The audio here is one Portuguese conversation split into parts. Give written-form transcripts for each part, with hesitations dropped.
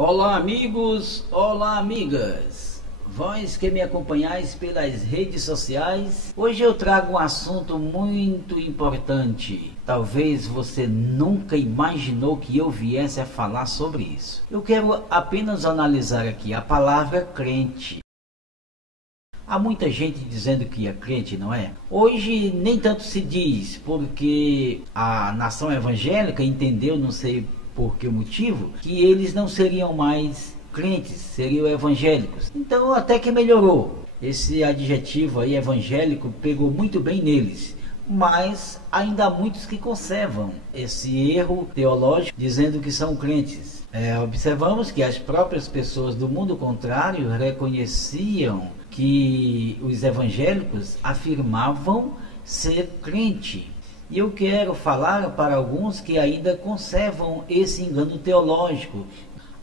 Olá amigos, olá amigas, vós que me acompanhais pelas redes sociais, hoje eu trago um assunto muito importante. Talvez você nunca imaginou que eu viesse a falar sobre isso. Eu quero apenas analisar aqui a palavra crente. Há muita gente dizendo que é crente, não é? Hoje nem tanto se diz, porque a nação evangélica entendeu, não sei por que motivo, que eles não seriam mais crentes, seriam evangélicos. Então até que melhorou. Esse adjetivo aí, evangélico, pegou muito bem neles. Mas ainda há muitos que conservam esse erro teológico, dizendo que são crentes. Observamos que as próprias pessoas do mundo contrário reconheciam que os evangélicos afirmavam ser crente. E eu quero falar para alguns que ainda conservam esse engano teológico.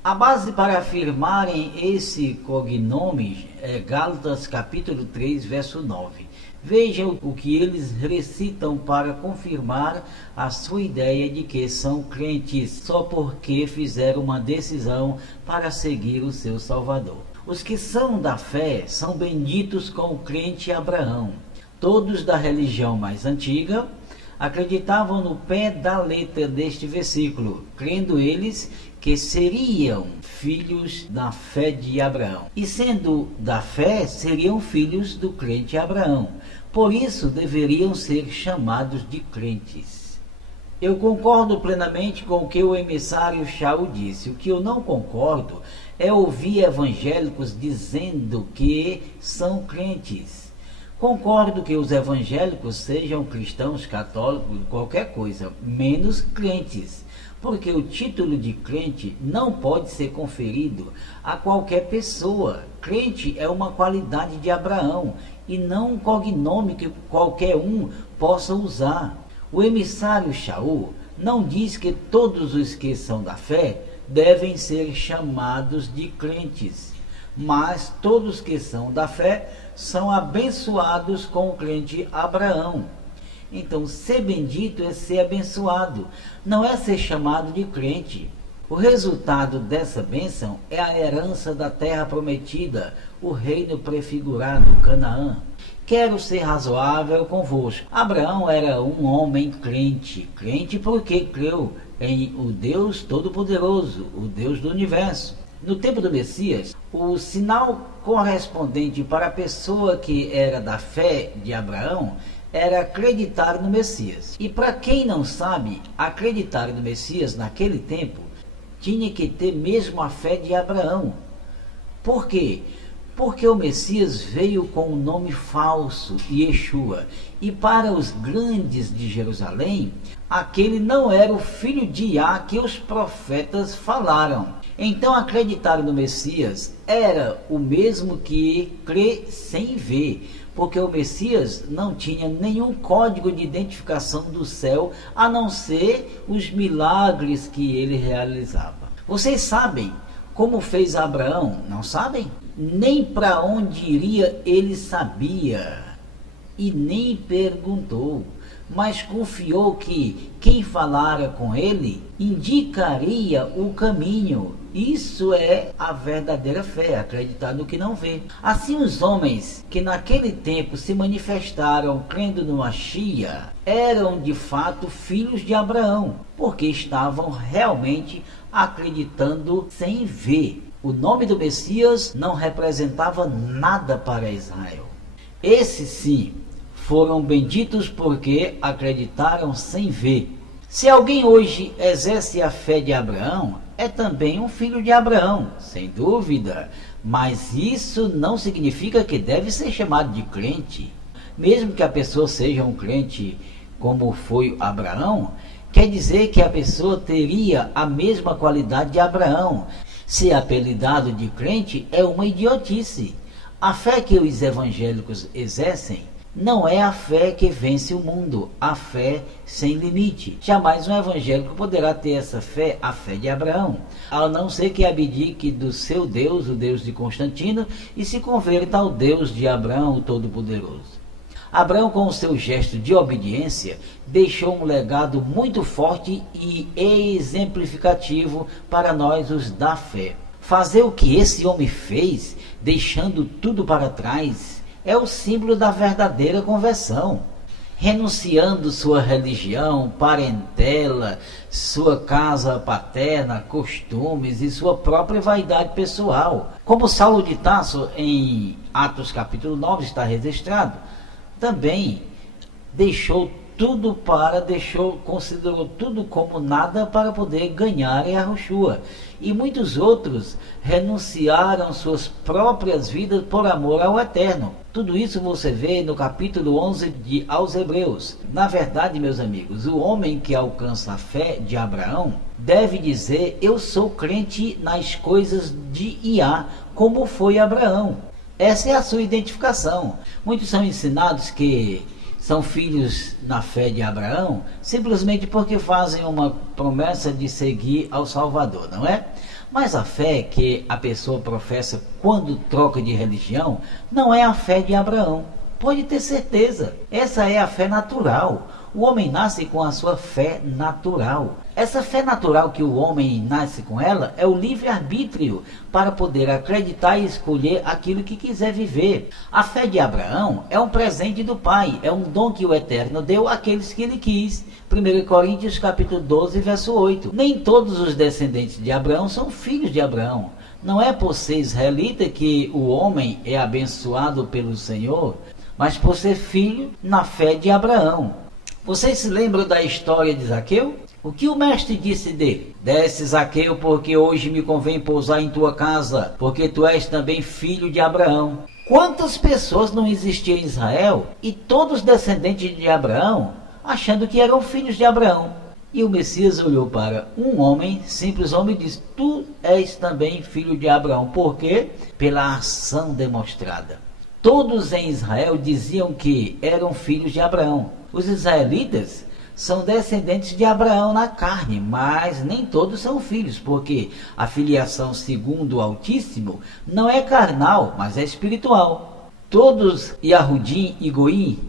A base para afirmarem esse cognome é Gálatas capítulo 3, verso 9. Vejam o que eles recitam para confirmar a sua ideia de que são crentes só porque fizeram uma decisão para seguir o seu Salvador. Os que são da fé são benditos com o crente Abraão. Todos da religião mais antiga acreditavam no pé da letra deste versículo, crendo eles que seriam filhos da fé de Abraão. E sendo da fé, seriam filhos do crente Abraão. Por isso deveriam ser chamados de crentes. Eu concordo plenamente com o que o emissário Shaul disse. O que eu não concordo é ouvir evangélicos dizendo que são crentes. Concordo que os evangélicos sejam cristãos, católicos, qualquer coisa, menos crentes, porque o título de crente não pode ser conferido a qualquer pessoa. Crente é uma qualidade de Abraão e não um cognome que qualquer um possa usar. O emissário Shaul não diz que todos os que são da fé devem ser chamados de crentes, mas todos que são da fé são abençoados com o crente Abraão. Então, ser bendito é ser abençoado, não é ser chamado de crente. O resultado dessa bênção é a herança da terra prometida, o reino prefigurado, Canaã. Quero ser razoável convosco. Abraão era um homem crente. Crente porque creu em o Deus Todo-Poderoso, o Deus do Universo. No tempo do Messias, o sinal correspondente para a pessoa que era da fé de Abraão era acreditar no Messias. E para quem não sabe, acreditar no Messias naquele tempo tinha que ter mesmo a fé de Abraão. Por quê? Porque o Messias veio com um nome falso, Yeshua, e para os grandes de Jerusalém, aquele não era o filho de Iá que os profetas falaram. Então acreditar no Messias era o mesmo que crer sem ver, porque o Messias não tinha nenhum código de identificação do céu, a não ser os milagres que ele realizava. Vocês sabem como fez Abraão? Não sabem? Nem para onde iria ele sabia, e nem perguntou, mas confiou que quem falara com ele indicaria o caminho. Isso é a verdadeira fé, acreditar no que não vê. Assim, os homens que naquele tempo se manifestaram crendo no Mashiach eram de fato filhos de Abraão, porque estavam realmente acreditando sem ver. O nome do Messias não representava nada para Israel. Esses sim foram benditos porque acreditaram sem ver. Se alguém hoje exerce a fé de Abraão, é também um filho de Abraão, sem dúvida, mas isso não significa que deve ser chamado de crente. Mesmo que a pessoa seja um crente como foi Abraão, quer dizer que a pessoa teria a mesma qualidade de Abraão. Ser apelidado de crente é uma idiotice. A fé que os evangélicos exercem não é a fé que vence o mundo, a fé sem limite. Jamais um evangélico poderá ter essa fé, a fé de Abraão, a não ser que abdique do seu Deus, o Deus de Constantino, e se converta ao Deus de Abraão, o Todo-Poderoso. Abraão, com o seu gesto de obediência, deixou um legado muito forte e exemplificativo para nós, os da fé. Fazer o que esse homem fez, deixando tudo para trás, é o símbolo da verdadeira conversão. Renunciando sua religião, parentela, sua casa paterna, costumes e sua própria vaidade pessoal. Como Saulo de Tarso, em Atos capítulo 9 está registrado, também considerou tudo como nada para poder ganhar Yahushua. E muitos outros renunciaram suas próprias vidas por amor ao Eterno. Tudo isso você vê no capítulo 11 aos Hebreus. Na verdade, meus amigos, o homem que alcança a fé de Abraão deve dizer: eu sou crente nas coisas de Iá, como foi Abraão. Essa é a sua identificação. Muitos são ensinados que são filhos na fé de Abraão, simplesmente porque fazem uma promessa de seguir ao Salvador, não é? Mas a fé que a pessoa professa quando troca de religião não é a fé de Abraão. Pode ter certeza, essa é a fé natural. O homem nasce com a sua fé natural. Essa fé natural que o homem nasce com ela é o livre-arbítrio para poder acreditar e escolher aquilo que quiser viver. A fé de Abraão é um presente do Pai, é um dom que o Eterno deu àqueles que ele quis. 1 Coríntios capítulo 12, verso 8. Nem todos os descendentes de Abraão são filhos de Abraão. Não é por ser israelita que o homem é abençoado pelo Senhor, mas por ser filho na fé de Abraão. Vocês se lembram da história de Zaqueu? O que o mestre disse dele? Desce, Zaqueu, porque hoje me convém pousar em tua casa, porque tu és também filho de Abraão. Quantas pessoas não existiam em Israel e todos descendentes de Abraão, achando que eram filhos de Abraão? E o Messias olhou para um homem, simples homem, e disse: tu és também filho de Abraão. Por quê? Pela ação demonstrada. Todos em Israel diziam que eram filhos de Abraão. Os israelitas são descendentes de Abraão na carne, mas nem todos são filhos, porque a filiação segundo o Altíssimo não é carnal, mas é espiritual. Todos Yahudim e Goim,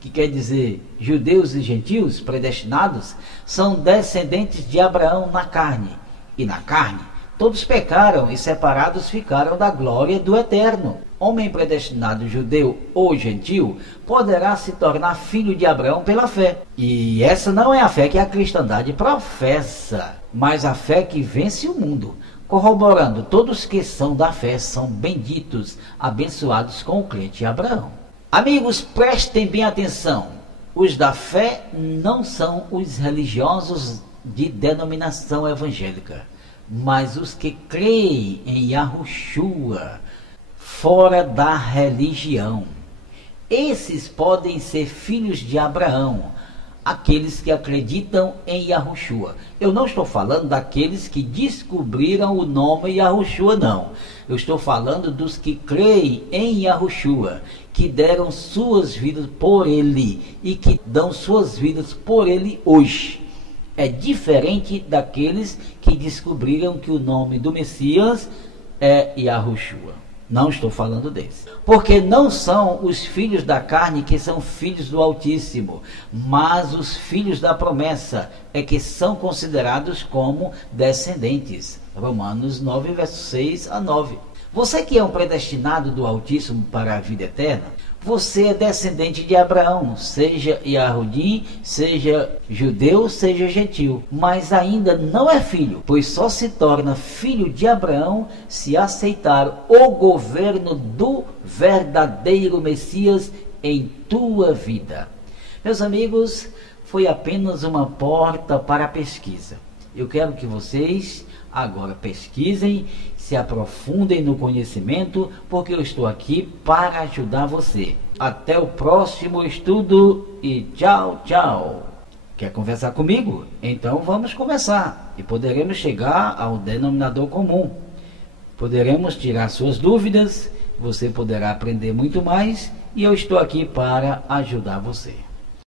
que quer dizer judeus e gentios predestinados, são descendentes de Abraão na carne. E na carne, todos pecaram e separados ficaram da glória do Eterno. Homem predestinado, judeu ou gentil, poderá se tornar filho de Abraão pela fé. E essa não é a fé que a cristandade professa, mas a fé que vence o mundo. Corroborando, todos que são da fé são benditos, abençoados com o crente Abraão. Amigos, prestem bem atenção. Os da fé não são os religiosos de denominação evangélica, mas os que creem em Yahushua, fora da religião. Esses podem ser filhos de Abraão, aqueles que acreditam em Yahushua. Eu não estou falando daqueles que descobriram o nome Yahushua, não. Eu estou falando dos que creem em Yahushua, que deram suas vidas por ele e que dão suas vidas por ele hoje. É diferente daqueles que descobriram que o nome do Messias é Yahushua. Não estou falando deles. Porque não são os filhos da carne que são filhos do Altíssimo, mas os filhos da promessa é que são considerados como descendentes. Romanos 9, versos 6 a 9. Você que é um predestinado do Altíssimo para a vida eterna, você é descendente de Abraão, seja Yahudim, seja judeu, seja gentil, mas ainda não é filho, pois só se torna filho de Abraão se aceitar o governo do verdadeiro Messias em tua vida. Meus amigos, foi apenas uma porta para a pesquisa. Eu quero que vocês agora pesquisem, se aprofundem no conhecimento, porque eu estou aqui para ajudar você. Até o próximo estudo e tchau, tchau. Quer conversar comigo? Então vamos conversar e poderemos chegar ao denominador comum. Poderemos tirar suas dúvidas, você poderá aprender muito mais e eu estou aqui para ajudar você.